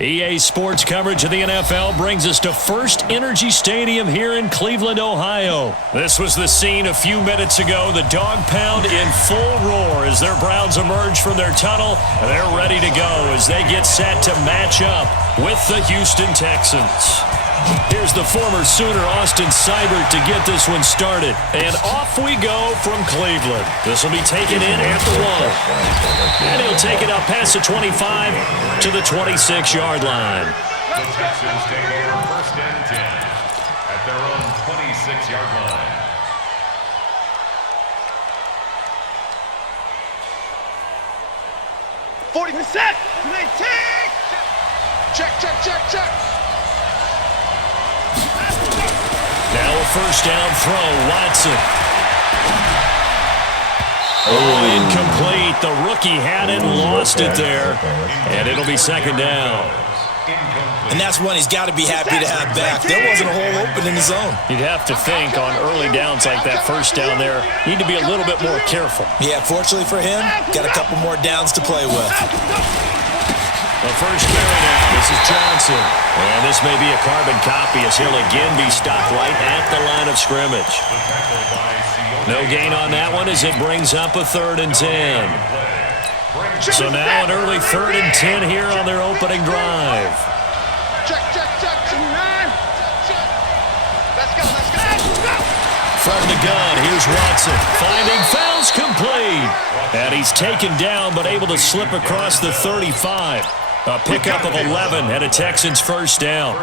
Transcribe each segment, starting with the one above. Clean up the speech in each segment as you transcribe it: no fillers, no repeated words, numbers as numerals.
EA Sports coverage of the NFL brings us to First Energy Stadium here in Cleveland, Ohio. This was the scene a few minutes ago. The dog pound in full roar as their Browns emerge from their tunnel. They're ready to go as they get set to match up with the Houston Texans. Here's the former Sooner, Austin Seibert, to get this one started. And off we go from Cleveland. This will be taken in at the 1. And he'll take it up past the 25 to the 26-yard line. The Texans take over first and 10 at their own 26-yard line. Check. Now a first down throw, Watson. Incomplete. The rookie had it and lost it there. And it'll be second down. And that's one he's got to be happy to have back. There wasn't a hole open in the zone. You'd have to think on early downs like that first down there, need to be a little bit more careful. Yeah, fortunately for him, got a couple more downs to play with. The first carry now. This is Johnson. And this may be a carbon copy as he'll again be stopped right at the line of scrimmage. No gain on that one as it brings up a 3rd and 10. So now an early 3rd and 10 here on their opening drive. Check. Let's go. From the gun, here's Watson. Finding fouls complete. And he's taken down but able to slip across the 35. A pickup of 11 and a Texans first down.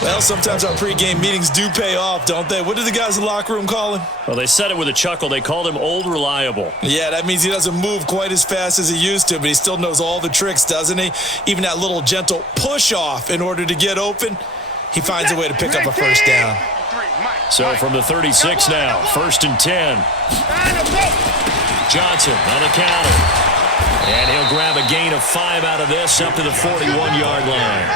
Well, sometimes our pregame meetings do pay off, don't they? What did the guys in the locker room call him? Well, they said it with a chuckle. They called him Old Reliable. Yeah, that means he doesn't move quite as fast as he used to, but he still knows all the tricks, doesn't he? Even that little gentle push-off in order to get open, he finds a way to pick up a first down. So from the 36 now, 1st and 10. Johnson on the counter. And he'll grab a gain of 5 out of this up to the 41-yard line.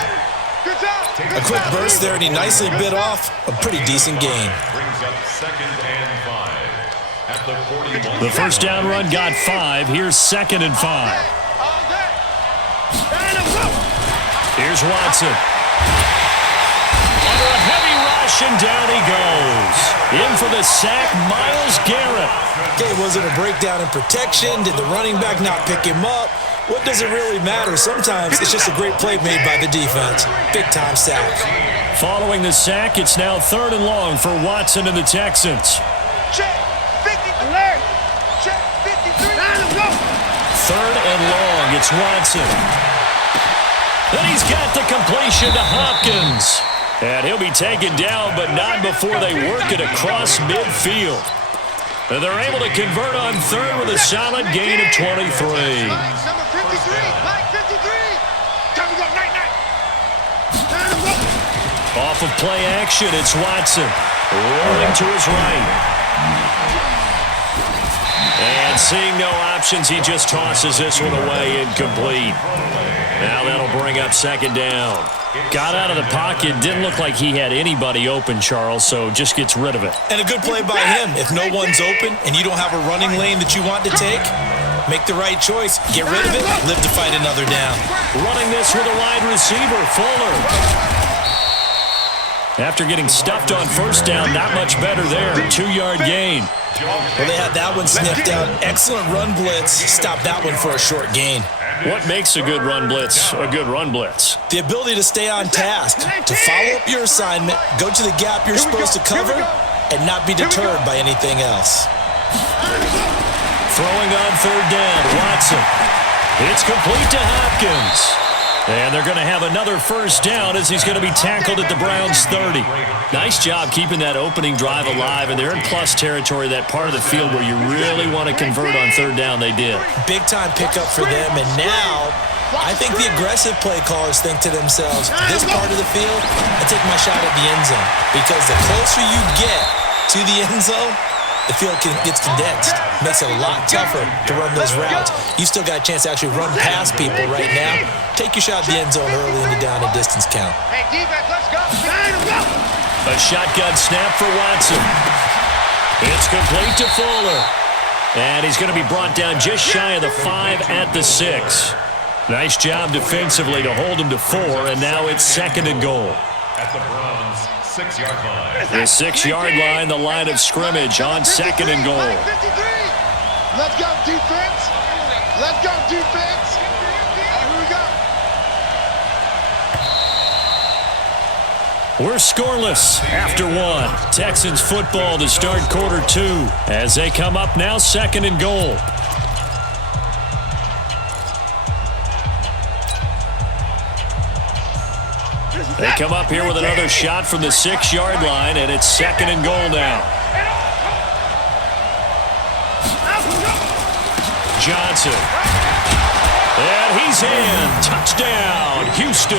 A quick burst there, and he nicely bit off a pretty decent gain. Brings up 2nd and 5 at the 41. The first down run got 5. Here's 2nd and 5. Here's Watson. Under a heavy rush, and down he goes. In for the sack, Myles Garrett. Okay, was it a breakdown in protection? Did the running back not pick him up? What does it really matter? Sometimes it's just a great play made by the defense. Big-time sack. Following the sack, it's now 3rd and long for Watson and the Texans. Check 50 alert. Check 53. 3rd and long, it's Watson. Then he's got the completion to Hopkins. And he'll be taken down, but not before they work it across midfield. And they're able to convert on 3rd with a solid gain of 23. Number 53, Mike 53. Time to go, night. Off of play action, it's Watson. Rolling to his right. And seeing no options, he just tosses this one away incomplete. Now that'll bring up 2nd down. Got out of the pocket, didn't look like he had anybody open, Charles, so just gets rid of it. And a good play by him. If no one's open and you don't have a running lane that you want to take, make the right choice. Get rid of it, live to fight another down. Running this with a wide receiver, Fuller. After getting stuffed on first down, not much better there. 2-yard gain. Well, they had that one sniffed out. Excellent run blitz. Stop that one for a short gain. What makes a good run blitz a good run blitz? The ability to stay on task, to follow up your assignment, go to the gap you're supposed to cover, and not be deterred by anything else. Throwing on 3rd down, Watson. It's complete to Hopkins. And they're going to have another first down as he's going to be tackled at the Browns' 30. Nice job keeping that opening drive alive, and they're in plus territory, that part of the field where you really want to convert on 3rd down. They did. Big-time pickup for them, and now I think the aggressive play callers think to themselves, this part of the field, I take my shot at the end zone, because the closer you get to the end zone, the field gets condensed. Makes it a lot tougher to run those routes. You still got a chance to actually run past people right now. Take your shot at the end zone early in the down and distance count. Hey, defense, let's go. A shotgun snap for Watson. It's complete to Fuller. And he's going to be brought down just shy of the 5 at the 6. Nice job defensively to hold him to 4, and now it's 2nd and goal. At the Browns' 6-yard line. The 6-yard line, the line of scrimmage on 2nd and goal. Let's go, defense. Let's go, defense. Here we go. We're scoreless after 1. Texans football to start quarter 2 as they come up now 2nd and goal. They come up here with another shot from the 6-yard line, and it's 2nd and goal now. Johnson. And he's in. Touchdown, Houston.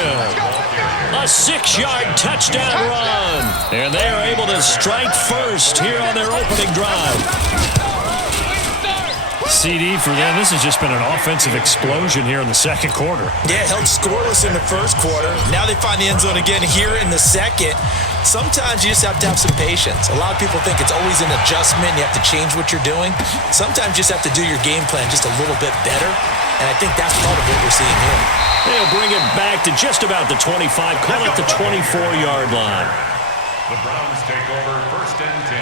A 6-yard touchdown run. And they are able to strike first here on their opening drive. CD for them. This has just been an offensive explosion here in the second quarter. Yeah, held scoreless in the first quarter. Now they find the end zone again here in the second. Sometimes you just have to have some patience. A lot of people think it's always an adjustment. You have to change what you're doing. Sometimes you just have to do your game plan just a little bit better. And I think that's part of what we're seeing here. They'll bring it back to just about the 25, call it the 24-yard line. The Browns take over 1st and 10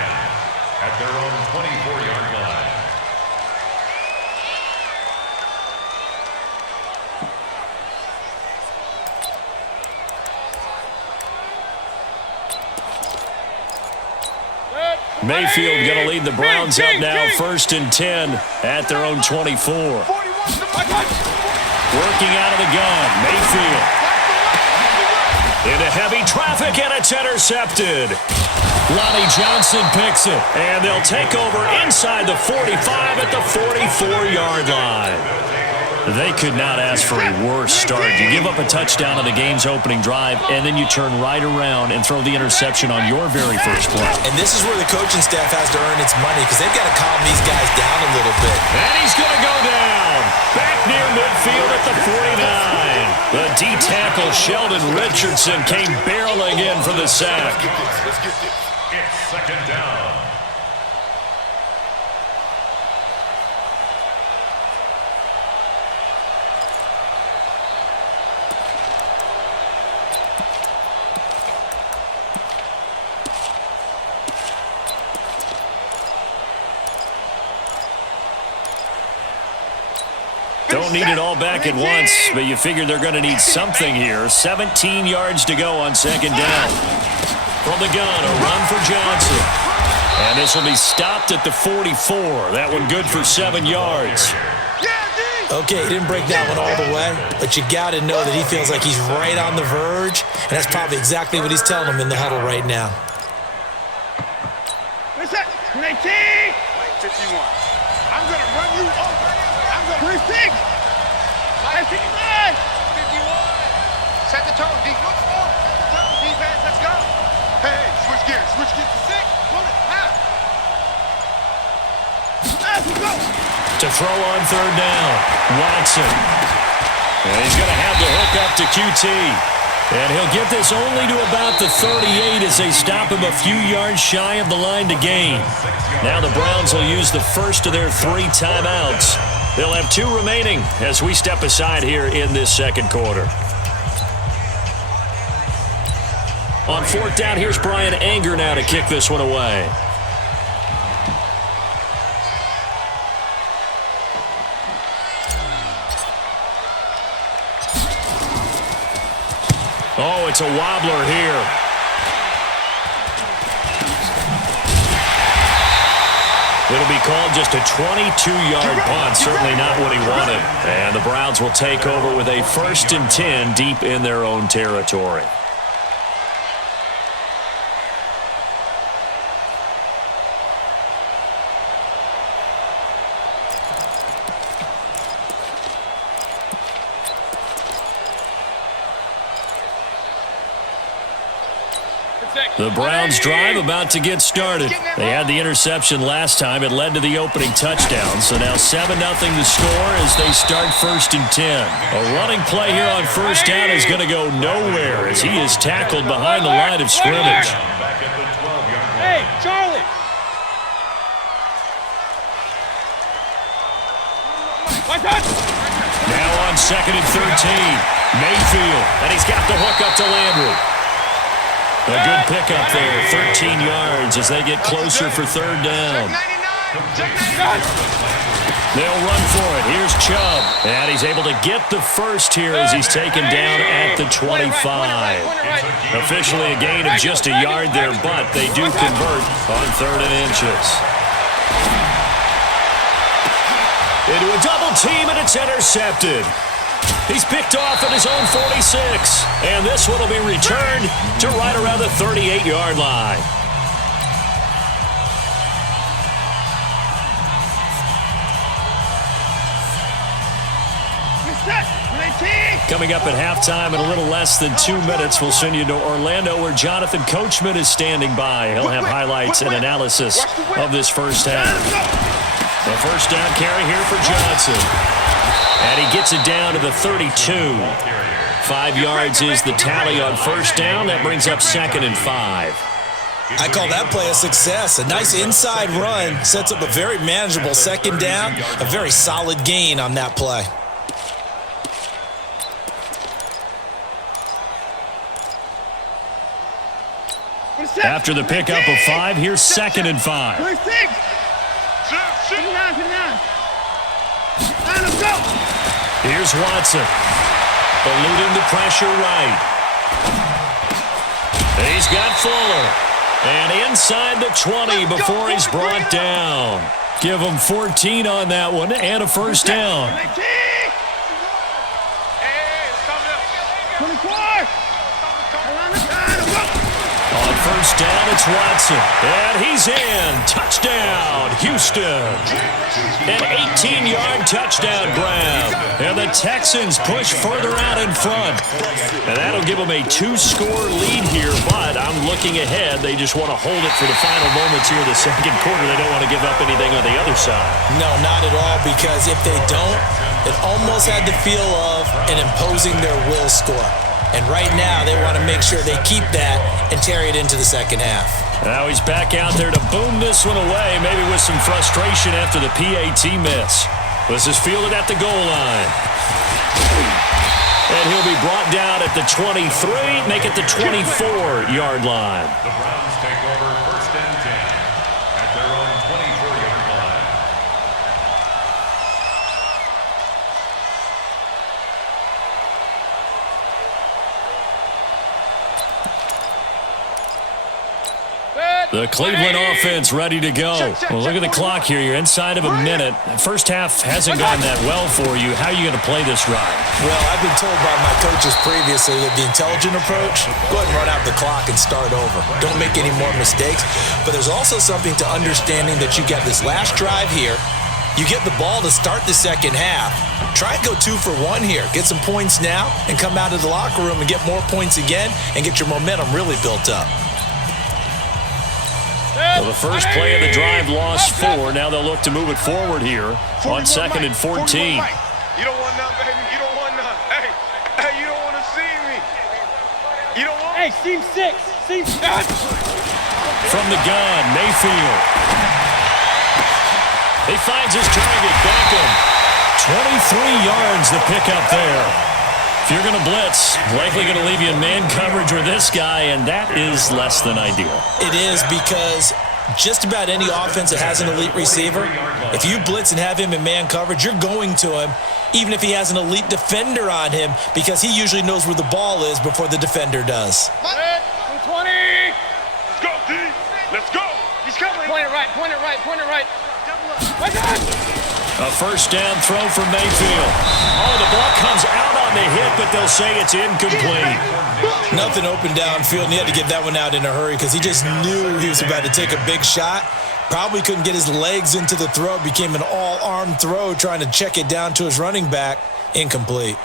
at their own 24-yard line. Mayfield going to lead the Browns up now, 1st and 10 at their own 24. Working out of the gun, Mayfield. Into heavy traffic, and it's intercepted. Lonnie Johnson picks it, and they'll take over inside the 45 at the 44-yard line. They could not ask for a worse start. You give up a touchdown on the game's opening drive, and then you turn right around and throw the interception on your very first play. And this is where the coaching staff has to earn its money because they've got to calm these guys down a little bit. And he's going to go down. Back near midfield at the 49. The D-tackle Sheldon Richardson came barreling in for the sack. It's 2nd down. Don't need it all back at once, but you figure they're going to need something here. 17 yards to go on 2nd down. From the gun, a run for Johnson. And this will be stopped at the 44. That one good for 7 yards. Okay, he didn't break that one all the way, but you got to know that he feels like he's right on the verge, and that's probably exactly what he's telling them in the huddle right now. What's that? 19! 51. I'm going to run you over. I'm going to 26. 59. 51. Set the tone, defense. Set the tone, defense. Let's go. Hey, switch gears. Switch gears to 6. Pull it. Half. Let's go. To throw on 3rd down, Watson. And he's going to have the hook up to QT. And he'll get this only to about the 38 as they stop him a few yards shy of the line to gain. Now the Browns will use the first of their 3 timeouts. They'll have 2 remaining as we step aside here in this second quarter. On 4th down, here's Brian Anger now to kick this one away. Oh, it's a wobbler here. It'll be called just a 22-yard punt. Certainly not what he wanted. And the Browns will take over with a 1st and 10 deep in their own territory. The Browns drive about to get started. They had the interception last time. It led to the opening touchdown. So now 7-0 to score as they start 1st and 10. A running play here on 1st down is going to go nowhere as he is tackled behind the line of scrimmage. Hey, Charlie. Now on 2nd and 13. Mayfield, and he's got the hook up to Landry. A good pickup there, 13 yards as they get closer for 3rd down. They'll run for it. Here's Chubb, and he's able to get the first here as he's taken down at the 25. Officially a gain of just a yard there, but they do convert on 3rd and inches. Into a double team, and it's intercepted. He's picked off at his own 46, and this one will be returned to right around the 38-yard line. Coming up at halftime in a little less than 2 minutes, we'll send you to Orlando where Jonathan Coachman is standing by. He'll have highlights and analysis of this first half. The first down carry here for Johnson. And he gets it down to the 32. 5 yards is the tally on first down. That brings up 2nd and 5. I call that play a success. A nice inside run sets up a very manageable 2nd down. A very solid gain on that play. After the pickup of 5, here's 2nd and 5. Here's Watson. Eluding the pressure right. He's got Fuller. And inside the 20 before he's brought down. Give him 14 on that one and a first down. 24. On first down, it's Watson. And he's in. Touchdown, Houston. An 18-yard touchdown grab. And the Texans push further out in front. And that'll give them a 2-score lead here, but I'm looking ahead. They just want to hold it for the final moments here of the 2nd quarter. They don't want to give up anything on the other side. No, not at all, because if they don't, it almost had the feel of an imposing their will score. And right now, they want to make sure they keep that and carry it into the 2nd half. Now he's back out there to boom this one away, maybe with some frustration after the PAT miss. This is fielded at the goal line. And he'll be brought down at the 23, make it the 24-yard line. The Browns take over 1st and 10 at their own 24-yard line. The Cleveland offense ready to go. Well, look at the clock here. You're inside of a minute. First half hasn't gone that well for you. How are you going to play this drive? Well, I've been told by my coaches previously that the intelligent approach, go ahead and run out the clock and start over. Don't make any more mistakes. But there's also something to understanding that you get this last drive here. You get the ball to start the 2nd half. Try and go 2 for 1 here. Get some points now and come out of the locker room and get more points again and get your momentum really built up. Well, the first play of the drive lost 4. Now they'll look to move it forward here on 2nd and 14. You don't want none, baby. You don't want none. Hey, you don't want to see me. You don't want. Hey, seam 6. Seam 6. From the gun, Mayfield. He finds his target, Beckham. 23 yards the pickup there. If you're going to blitz, likely going to leave you in man coverage with this guy, and that is less than ideal. It is, because just about any offense that has an elite receiver, if you blitz and have him in man coverage, you're going to him, even if he has an elite defender on him, because he usually knows where the ball is before the defender does. 20. Let's go, D. Let's go. He's coming. Point it right, point it right, point it right. A first down throw for Mayfield. Oh, the ball comes out on the hit, but they'll say it's incomplete. Nothing open downfield, and he had to get that one out in a hurry because he just knew he was about to take a big shot. Probably couldn't get his legs into the throw. Became an all-arm throw, trying to check it down to his running back. Incomplete.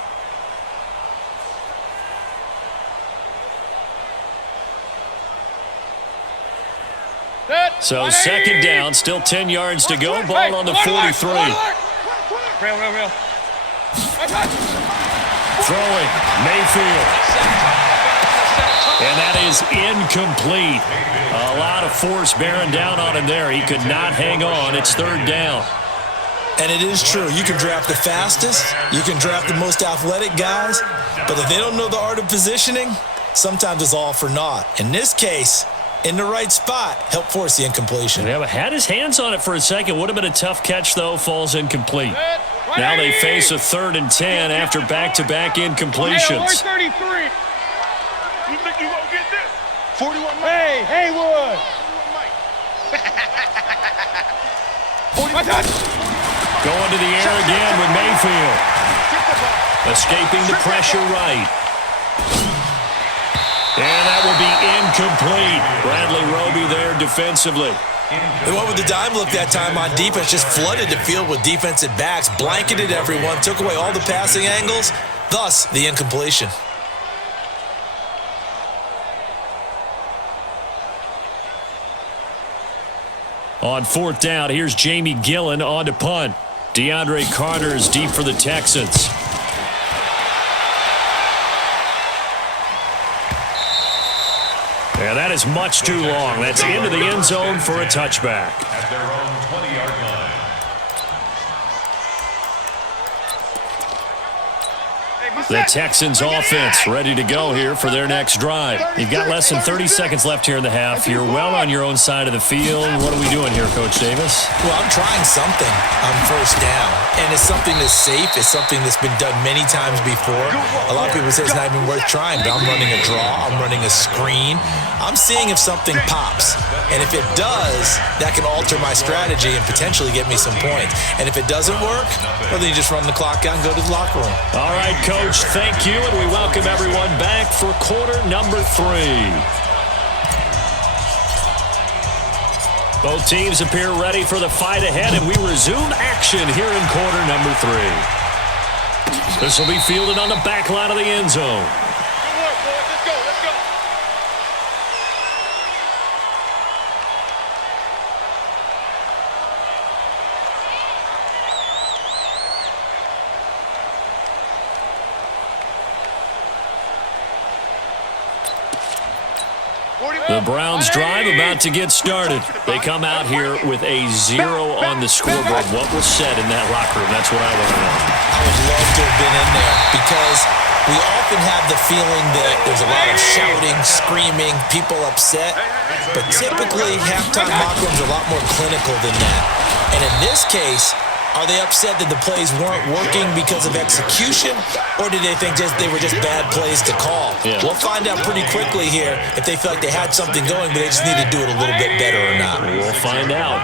So 2nd down, still 10 yards to go. Ball on the 43. Real. Throwing, Mayfield. And that is incomplete. A lot of force bearing down on him there. He could not hang on. It's 3rd down. And it is true. You can draft the fastest. You can draft the most athletic guys. But if they don't know the art of positioning, sometimes it's all for naught. In this case, in the right spot, help force the incompletion. Yeah, but had his hands on it for a second. Would have been a tough catch, though. Falls incomplete. Now they face a 3rd and 10 after back-to-back incompletions. 33. You think you gonna get this? 41 Mike. Hey, Haywood. 41 Mike. 40. Going to the air again with Mayfield. Escaping the pressure right. And that will be incomplete. Bradley Roby there defensively. They went with the dime look that time on defense, just flooded the field with defensive backs, blanketed everyone, took away all the passing angles, thus the incompletion. On 4th down, here's Jamie Gillen on to punt. DeAndre Carter is deep for the Texans. And that is much too long. That's into the end zone for a touchback. At their own 20-yard line. The Texans offense ready to go here for their next drive. You've got less than 30 seconds left here in the half. You're well on your own side of the field. What are we doing here, Coach Davis? Well, I'm trying something on 1st down, and it's something that's safe. It's something that's been done many times before. A lot of people say it's not even worth trying, but I'm running a draw. I'm running a screen. I'm seeing if something pops, and if it does, that can alter my strategy and potentially get me some points. And if it doesn't work, well, then you just run the clock out and go to the locker room. All right, Coach, thank you, and we welcome everyone back for quarter number 3. Both teams appear ready for the fight ahead, and we resume action here in quarter number 3. This will be fielded on the back line of the end zone. Good work, boys. Let's go. Let's go. The Browns drive about to get started. They come out here with a 0 on the scoreboard. What was said in that locker room? That's what I want to know. I would love to have been in there because we often have the feeling that there's a lot of shouting, screaming, people upset. But typically, halftime locker rooms are a lot more clinical than that. And in this case, are they upset that the plays weren't working because of execution, or did they think they were just bad plays to call? Yeah. We'll find out pretty quickly here if they feel like they had something going, but they just need to do it a little bit better or not. We'll find out.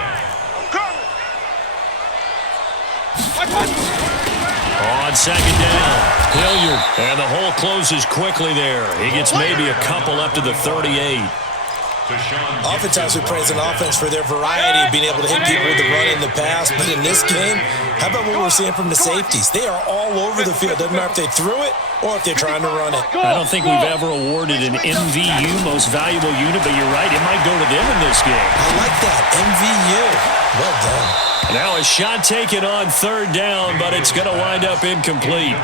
On 2nd down, Hilliard, and the hole closes quickly there. He gets maybe a couple up to the 38. Oftentimes we praise an offense for their variety, being able to hit people with the run and the pass. But in this game, how about what we're seeing from the safeties? They are all over the field. Doesn't matter if they threw it or if they're trying to run it. I don't think we've ever awarded an MVU, most valuable unit, but you're right, it might go to them in this game. I like that, MVU. Well done. Now a shot taken on 3rd down, but it's going to wind up incomplete.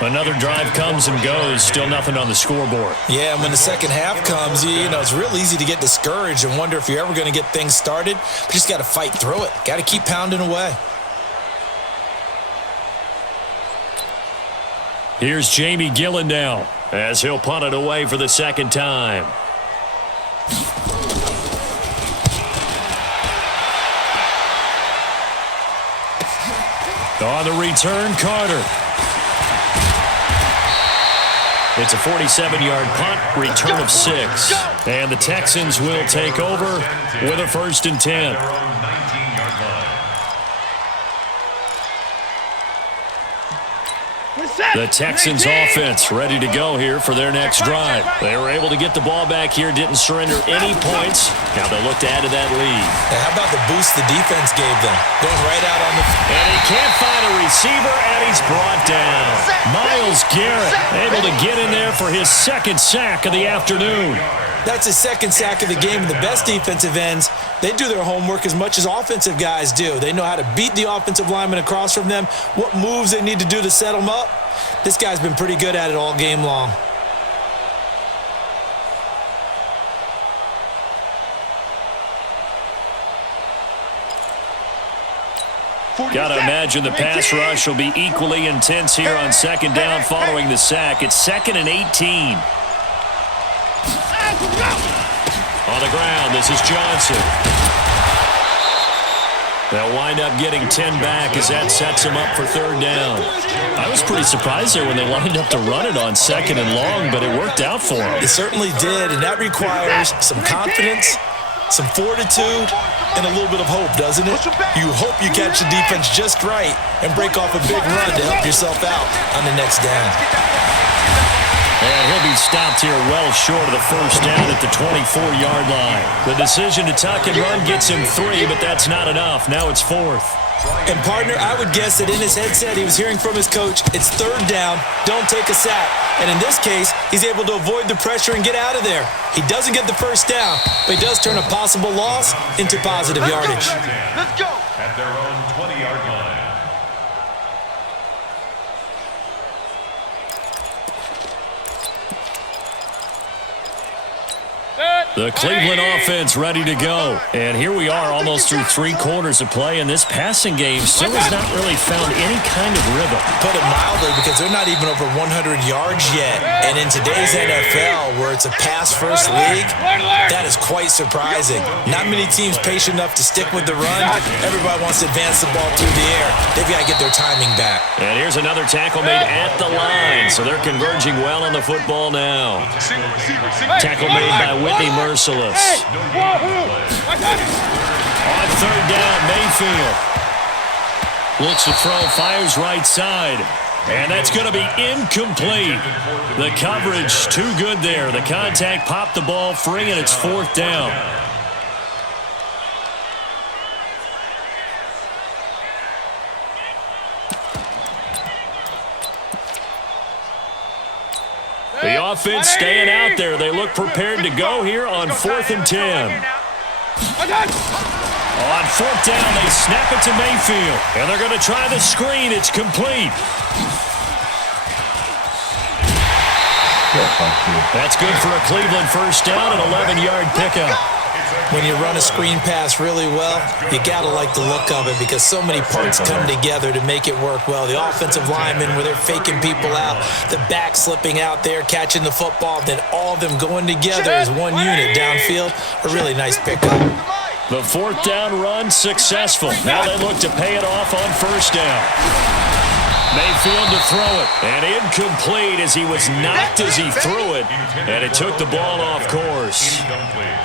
Another drive comes and goes, still nothing on the scoreboard. Yeah, and when the second half comes, you know, it's real easy to get discouraged and wonder if you're ever going to get things started. But you just got to fight through it. Got to keep pounding away. Here's Jamie Gillen now, as he'll punt it away for the 2nd time. On the return, Carter. It's a 47-yard punt, return of 6. And the Texans will take over with a 1st and 10. The Texans offense ready to go here for their next drive. They were able to get the ball back here, didn't surrender any points. Now they'll look to add to that lead. Now how about the boost the defense gave them? Going right out on the... And he can't find a receiver, and he's brought down. Myles Garrett able to get in there for his 2nd sack of the afternoon. That's his 2nd sack of the game. The best defensive ends, they do their homework as much as offensive guys do. They know how to beat the offensive lineman across from them, what moves they need to do to set them up. This guy's been pretty good at it all game long. Got to imagine the pass rush will be equally intense here on second down following the sack. It's 2nd and 18. On the ground, this is Johnson. They'll wind up getting 10 back as that sets them up for third down. I was pretty surprised there when they lined up to run it on 2nd and long, but it worked out for them. It certainly did, and that requires some confidence, some fortitude, and a little bit of hope, doesn't it? You hope you catch the defense just right and break off a big run to help yourself out on the next down. And he'll be stopped here well short of the first down at the 24-yard line. The decision to tuck and run gets him 3, but that's not enough. Now it's 4th. And, partner, I would guess that in his headset he was hearing from his coach, it's third down, don't take a sack. And in this case, he's able to avoid the pressure and get out of there. He doesn't get the first down, but he does turn a possible loss into positive yardage. Let's go. At their own 20-yard line. The Cleveland offense ready to go. And here we are almost through 3 quarters of play, and this passing game still has not really found any kind of rhythm. Put it mildly, because they're not even over 100 yards yet. And in today's NFL, where it's a pass-first league, that is quite surprising. Not many teams patient enough to stick with the run. Everybody wants to advance the ball through the air. They've got to get their timing back. And here's another tackle made at the line, so they're converging well on the football now. Tackle made by Whitney Merciless. On third down, Mayfield looks to throw, fires right side, and that's going to be incomplete. The coverage too good there. The contact popped the ball free, and it's 4th down. The offense staying out there. They look prepared to go here on 4th and 10. On 4th down, they snap it to Mayfield. And they're going to try the screen. It's complete. That's good for a Cleveland first down, an 11-yard pickup. When you run a screen pass really well, you got to like the look of it, because so many parts come together to make it work well. The offensive linemen, where they're faking people out, the back slipping out there, catching the football, then all of them going together as one unit downfield. A really nice pickup. The 4th down run successful. Now they look to pay it off on first down. Mayfield to throw it, and incomplete as he was knocked as he threw it, and it took the ball off course.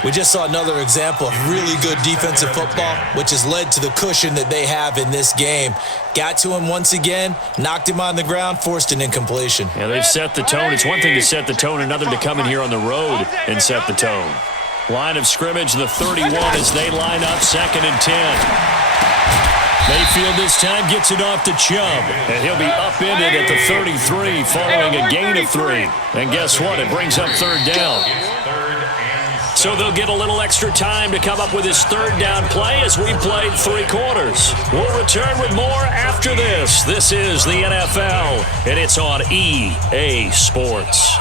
We just saw another example of really good defensive football, which has led to the cushion that they have in this game. Got to him once again, knocked him on the ground, forced an incompletion. Yeah, they've set the tone. It's one thing to set the tone, another to come in here on the road and set the tone. Line of scrimmage, the 31 as they line up, 2nd and 10. Mayfield this time gets it off to Chubb, and he'll be upended at the 33 following a gain of 3. And guess what? It brings up 3rd down. So they'll get a little extra time to come up with his 3rd down play as we played 3 quarters. We'll return with more after this. This is the NFL, and it's on EA Sports.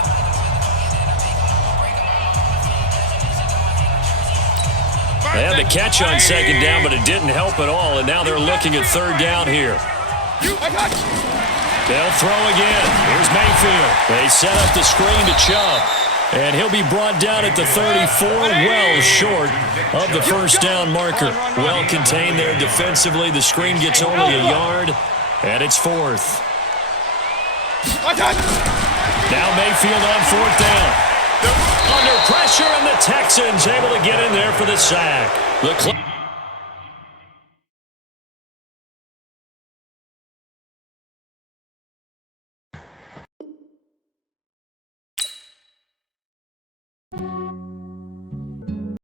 They had the catch on 2nd down, but it didn't help at all, and now they're looking at 3rd down here. They'll throw again. Here's Mayfield. They set up the screen to Chubb, and he'll be brought down at the 34, well short of the first down marker. Well contained there defensively. The screen gets only a yard, and it's 4th. Now Mayfield on 4th down. Under pressure, and the Texans able to get in there for the sack.